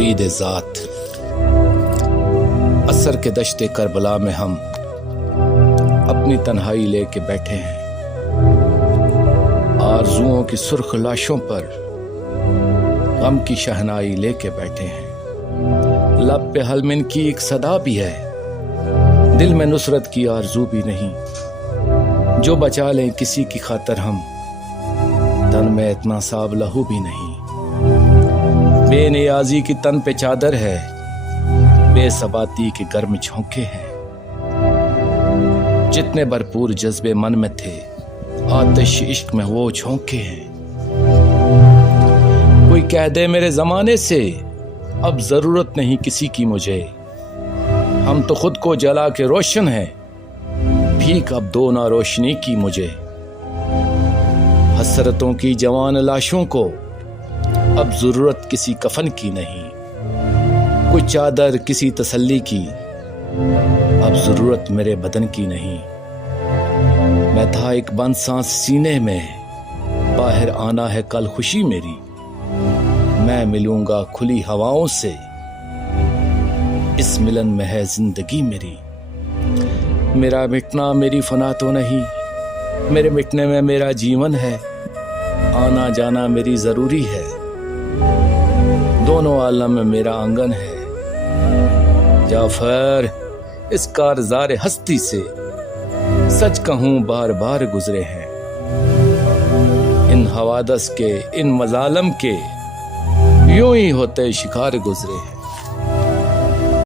मुरीद ज़ात। असर के दश्ते करबला में हम अपनी तन्हाई लेके बैठे हैं। आरज़ुओं की सुर्ख लाशों पर गम की शहनाई लेके बैठे हैं। लब पे हलमिन की एक सदा भी है, दिल में नुसरत की आरज़ू भी नहीं। जो बचा लें किसी की खातर हम, तन में इतना साब लहू भी नहीं। बेनियाजी की तन पे चादर है, बेसबाती के गर्म झोंके हैं। जितने भरपूर जज्बे मन में थे, आतिश इश्क में वो झोंके हैं। कोई कह दे मेरे जमाने से, अब जरूरत नहीं किसी की मुझे। हम तो खुद को जला के रोशन हैं, भीख अब दो ना रोशनी की मुझे। हसरतों की जवान लाशों को अब जरूरत किसी कफन की नहीं। कोई चादर किसी तसल्ली की, अब जरूरत मेरे बदन की नहीं। मैं था एक बंद सांस सीने में, बाहर आना है कल खुशी मेरी। मैं मिलूंगा खुली हवाओं से, इस मिलन में है जिंदगी मेरी। मेरा मिटना मेरी फना तो नहीं, मेरे मिटने में मेरा जीवन है। आना जाना मेरी जरूरी है, दोनों आलम में मेरा आंगन है। जाफर इस कारज़ार हस्ती से, सच कहूं बार बार गुजरे हैं। इन हवादस के इन मजालम के, यूं ही होते शिकार गुजरे हैं।